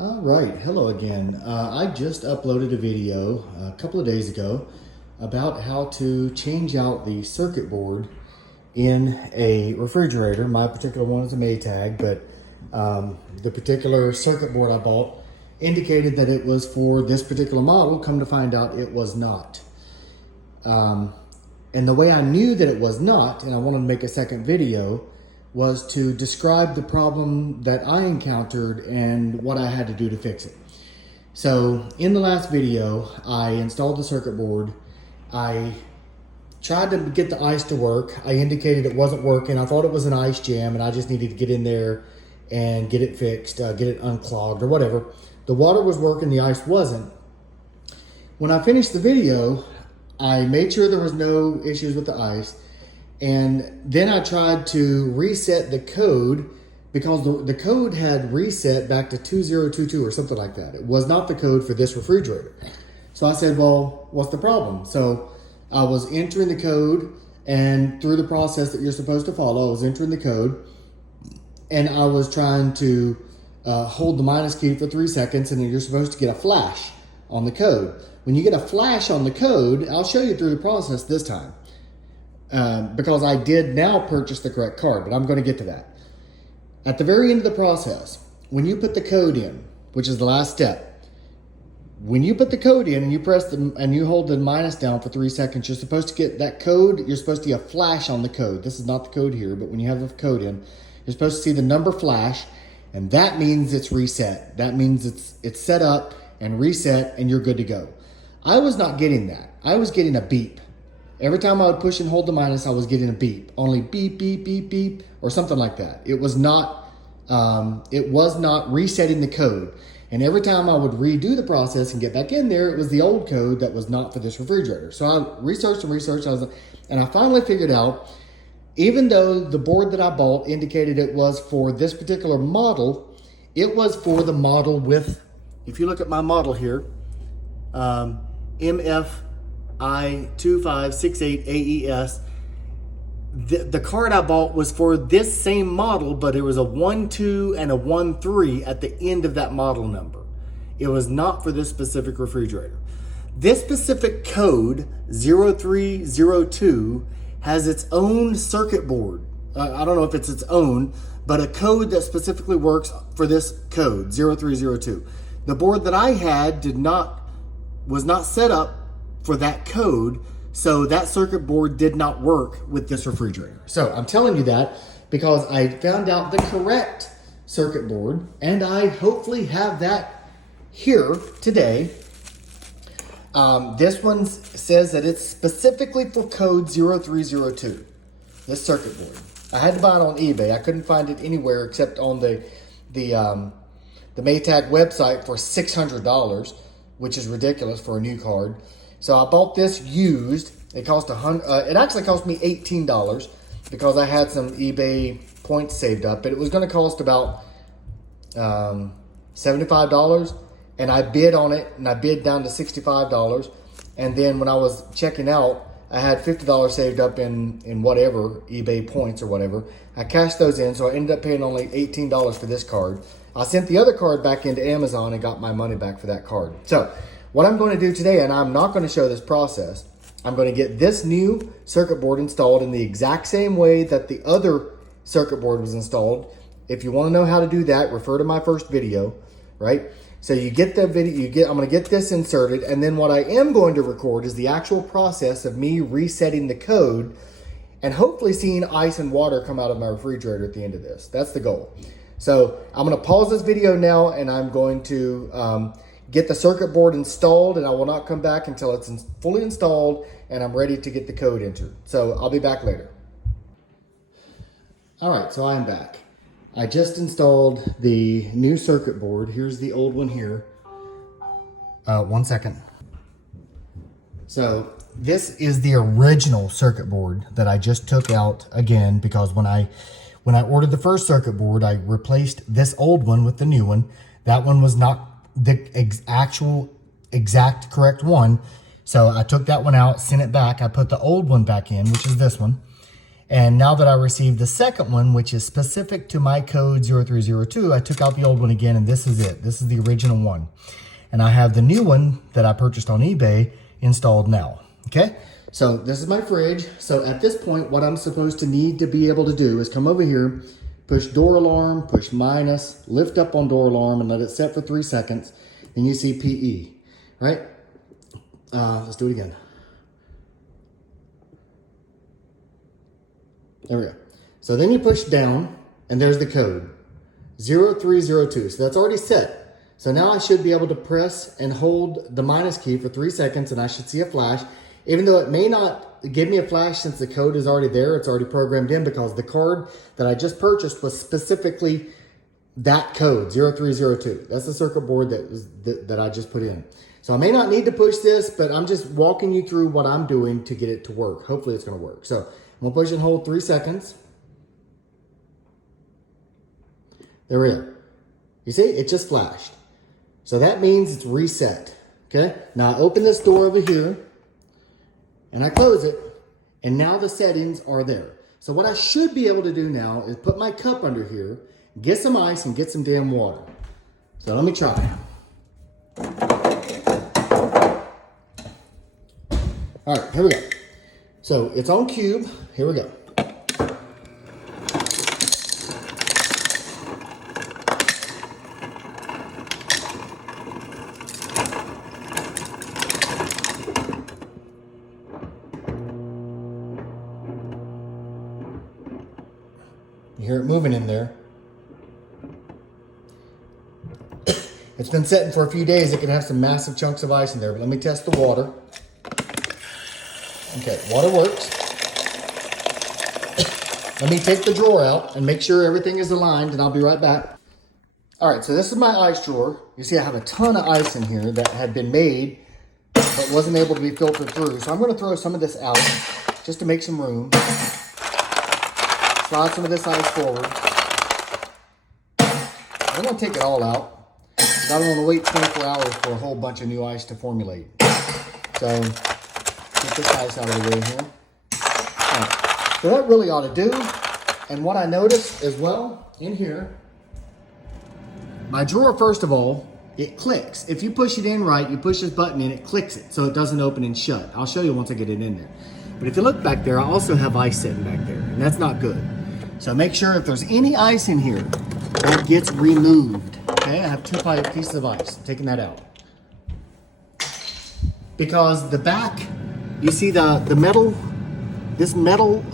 All right, hello again. I just uploaded a video a couple of days ago about how to change out the circuit board in a refrigerator. My particular one is a Maytag, but the particular circuit board I bought indicated that it was for this particular model. Come to find out it was not. And the way I knew that it was not, and I wanted to make a second video, was to describe the problem that I encountered and what I had to do to fix it. So in the last video, I installed the circuit board. I tried to get the ice to work. I indicated it wasn't working. I thought it was an ice jam and I just needed to get in there and get it fixed, get it unclogged or whatever. The water was working, the ice wasn't. When I finished the video, I made sure there was no issues with the ice. And then I tried to reset the code because the code had reset back to 2022 or something like that. It was not the code for this refrigerator. So I said, well, what's the problem? So I was entering the code, and through the process that you're supposed to follow, I was entering the code and I was trying to hold the minus key for 3 seconds, and then you're supposed to get a flash on the code. When you get a flash on the code, I'll show you through the process this time. Because I did now purchase the correct card, but I'm going to get to that. At the very end of the process, when you put the code in, which is the last step, when you put the code in and you press and you hold the minus down for 3 seconds, you're supposed to get that code. You're supposed to get a flash on the code. This is not the code here, but when you have the code in, you're supposed to see the number flash, and that means it's reset. That means it's set up and reset, and you're good to go. I was not getting that. I was getting a beep. Every time I would push and hold the minus, I was getting a beep. Only beep, beep, beep, beep, or something like that. It was not resetting the code. And every time I would redo the process and get back in there, it was the old code that was not for this refrigerator. So I researched and researched, and I finally figured out, even though the board that I bought indicated it was for this particular model, it was for the model with, if you look at my model here, I2568AES. The card I bought was for this same model, but it was a 1-2 and a 1-3 at the end of that model number. It was not for this specific refrigerator. This specific code, 0302, has its own circuit board. I don't know if it's its own, but a code that specifically works for this code, 0302. The board that I had was not set up for that code, so that circuit board did not work with this refrigerator. So I'm telling you that because I found out the correct circuit board, and I hopefully have that here today. This one says that it's specifically for code 0302, this circuit board. I had to buy it on eBay. I couldn't find it anywhere except on the Maytag website for $600, which is ridiculous for a new card. So I bought this used. It cost it actually cost me $18 because I had some eBay points saved up, but it was going to cost about $75, and I bid on it, and I bid down to $65. And then when I was checking out, I had $50 saved up in whatever eBay points or whatever. I cashed those in, so I ended up paying only $18 for this card. I sent the other card back into Amazon and got my money back for that card. So what I'm going to do today, and I'm not going to show this process, I'm going to get this new circuit board installed in the exact same way that the other circuit board was installed. If you want to know how to do that, refer to my first video, right? So you get the video, I'm going to get this inserted, and then what I am going to record is the actual process of me resetting the code and hopefully seeing ice and water come out of my refrigerator at the end of this. That's the goal. So I'm going to pause this video now, and I'm going to get the circuit board installed, and I will not come back until it's fully installed and I'm ready to get the code entered. So I'll be back later. All right, so I'm back. I just installed the new circuit board. Here's the old one here. 1 second. So this is the original circuit board that I just took out again, because when I ordered the first circuit board, I replaced this old one with the new one. That one was not the exact correct one. So I took that one out, sent it back. I put the old one back in, which is this one. And now that I received the second one, which is specific to my code 0302, I took out the old one again, and this is it. This is the original one. And I have the new one that I purchased on eBay installed now, okay? So this is my fridge. So at this point, what I'm supposed to need to be able to do is come over here, push door alarm, push minus, lift up on door alarm, and let it set for 3 seconds. Then you see PE, right? Let's do it again. There we go. So then you push down, and there's the code, 0302. So that's already set. So now I should be able to press and hold the minus key for 3 seconds, and I should see a flash. Even though it may not give me a flash since the code is already there, it's already programmed in, because the card that I just purchased was specifically that code, 0302. That's the circuit board that I just put in. So I may not need to push this, but I'm just walking you through what I'm doing to get it to work. Hopefully it's going to work. So I'm going to push and hold 3 seconds. There we go. You see, it just flashed. So that means it's reset. Okay. Now I open this door over here and I close it, and now the settings are there. So what I should be able to do now is put my cup under here, get some ice, and get some damn water. So let me try. All right, here we go. So it's on cube. Here we go. You hear it moving in there. It's been sitting for a few days. It can have some massive chunks of ice in there, but let me test the water. Okay, water works. Let me take the drawer out and make sure everything is aligned, and I'll be right back. All right, so this is my ice drawer. You see I have a ton of ice in here that had been made but wasn't able to be filtered through. So I'm going to throw some of this out just to make some room. Slide some of this ice forward. I'm going to take it all out, because I don't want to wait 24 hours for a whole bunch of new ice to formulate. So get this ice out of the way here. All right. So that really ought to do. And what I noticed as well in here, my drawer, first of all, it clicks. If you push it in right, you push this button in, it clicks it so it doesn't open and shut. I'll show you once I get it in there. But if you look back there, I also have ice sitting back there, and that's not good. So make sure if there's any ice in here, it gets removed. Okay, I have 2 pieces of ice. I'm taking that out. Because the back, you see the metal, this metal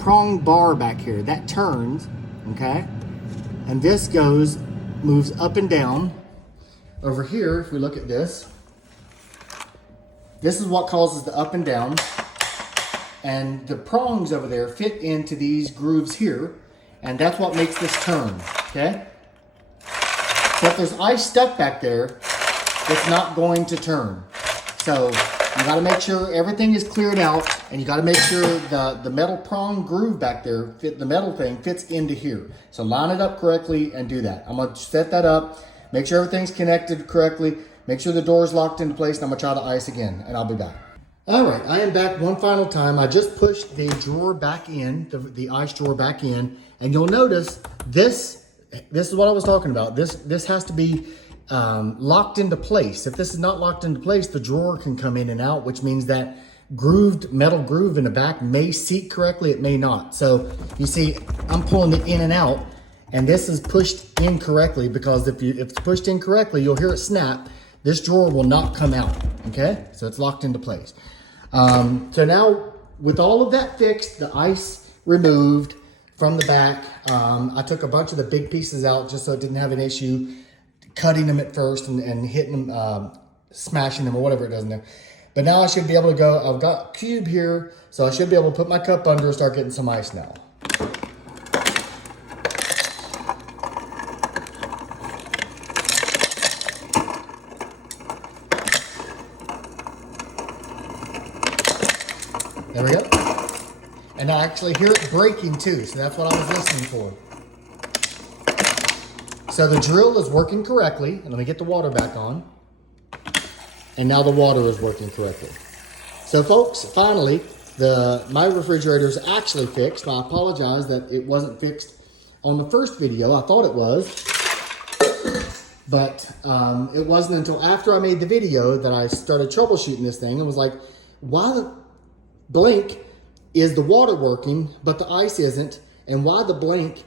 prong bar back here, that turns, okay? And this moves up and down. Over here, if we look at this is what causes the up and down. And the prongs over there fit into these grooves here, and that's what makes this turn, okay? So if there's ice stuck back there, it's not going to turn. So you gotta make sure everything is cleared out, and you gotta make sure the metal prong groove back there, the metal thing fits into here. So line it up correctly and do that. I'm gonna set that up, make sure everything's connected correctly, make sure the door's locked into place, and I'm gonna try the ice again, and I'll be back. All right, I am back one final time. I just pushed the drawer back in, the ice drawer back in, and you'll notice this is what I was talking about. This has to be locked into place. If this is not locked into place, the drawer can come in and out, which means that metal groove in the back may seat correctly, it may not. So you see, I'm pulling it in and out, and this is pushed in correctly, because if it's pushed in correctly, you'll hear it snap. This drawer will not come out, okay? So it's locked into place. So now, with all of that fixed, the ice removed from the back, I took a bunch of the big pieces out just so it didn't have an issue cutting them at first and hitting them, smashing them or whatever it does in there. But now I should be able to go, I've got cube here, so I should be able to put my cup under and start getting some ice now. There we go. And I actually hear it breaking too, so that's what I was listening for. So the drill is working correctly, and let me get the water back on. And now the water is working correctly. So folks, finally, my refrigerator is actually fixed. I apologize that it wasn't fixed on the first video. I thought it was, but it wasn't until after I made the video that I started troubleshooting this thing and was like, why the blink is the water working, but the ice isn't? And why the blink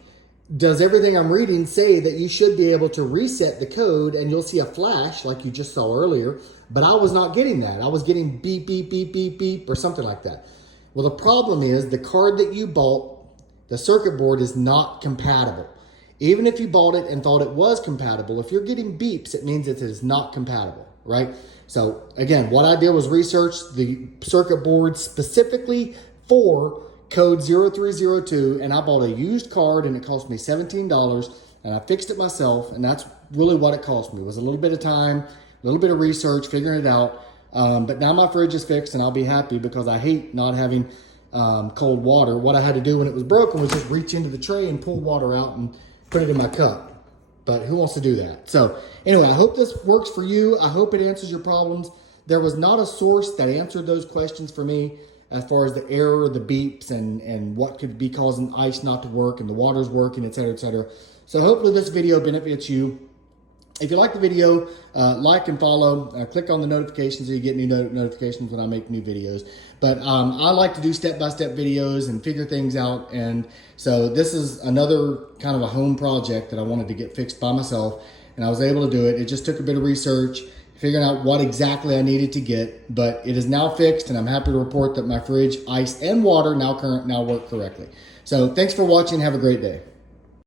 does everything I'm reading say that you should be able to reset the code and you'll see a flash like you just saw earlier, but I was not getting that. I was getting beep, beep, beep, beep, beep, or something like that. Well, the problem is the card that you bought, the circuit board is not compatible. Even if you bought it and thought it was compatible, if you're getting beeps, it means it is not compatible, right? So again, what I did was research the circuit board specifically for code 0302, and I bought a used card and it cost me $17, and I fixed it myself, and that's really what it cost me. It was a little bit of time, a little bit of research, figuring it out. But now my fridge is fixed and I'll be happy because I hate not having cold water. What I had to do when it was broken was just reach into the tray and pull water out and put it in my cup. But who wants to do that? So anyway, I hope this works for you. I hope it answers your problems. There was not a source that answered those questions for me as far as the error, the beeps, and what could be causing ice not to work and the water's working, et cetera, et cetera. So hopefully this video benefits you. If you like the video, like and follow, click on the notifications so you get new notifications when I make new videos. But I like to do step-by-step videos and figure things out. And so this is another kind of a home project that I wanted to get fixed by myself. And I was able to do it. It just took a bit of research, figuring out what exactly I needed to get. But it is now fixed, and I'm happy to report that my fridge, ice, and water now work correctly. So thanks for watching. Have a great day.